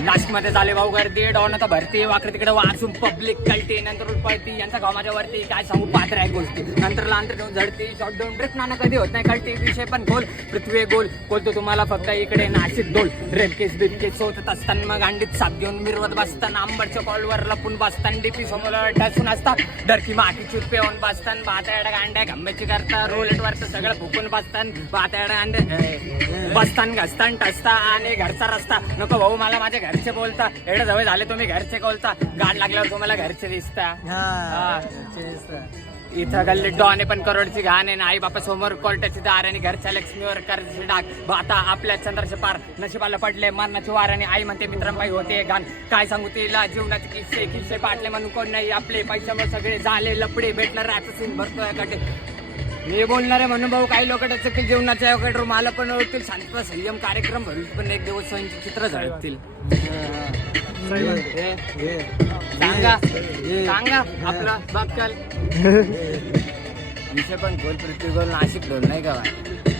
नाशिकमध्ये झाले भाऊ गर्दी डॉन आता भरती वाकडे तिकडे वाचून पब्लिक कल्टी नंतर पळती यांचा गाव माझ्या वरती काय सांगू पात्र आहे गोष्टी नंतर लांतर घेऊन झडती शॉट डाऊन ट्रिप नाना कधी होत नाही कल्टी विषय पण गोल पृथ्वी गोल बोलतो तुम्हाला फक्त इकडे नाशिक डोल रेपकेस बिपकेस होत असताना मग अंडीत साप घेऊन मिरवत बसताना आंबरच्या कॉलवर लपून बसताना डीपी समोर टसून असता डरकी माती चूप पेऊन बसताना भातायडा गांड्या गंब्याची करता रोलेट वरचं सगळं फुकून बसताना भातायडा गांडे बसताना घसतान टसता आणि घरचा रस्ता नको भाऊ मला माझे घरचे बोलता एवढे जवळ झाले तुम्ही घरचे बोलता गाड लागल्यावर तुम्हाला घरचे दिसता इथं गल्ली डॉने पण करोडची घाण आहे आई बापा समोर कोर्टाची दार आणि घरच्या लक्ष्मीवर कर्जाची डाग आता आपल्या चंद्राचे पार नशिबाला पडले मरणाची वार आणि आई म्हणते मित्रांबाई होते घाण काय सांगू तिला जीवनाचे किस्से किस्से पाटले म्हणून कोण नाही आपले पैशामुळे सगळे झाले लपडे भेटणार राहतं सीन भरतोय कटे हे बोलणार आहे म्हणून भाऊ काही लोक चुकील जीवनाच्या मला पण ओळखतील शांतता संयम कार्यक्रम भरून पण एक दिवस चित्र झळकतील सांगा सांगा आपला बापकाल विषय पण गोल पृथ्वी गोल नाशिक ढोल नाही का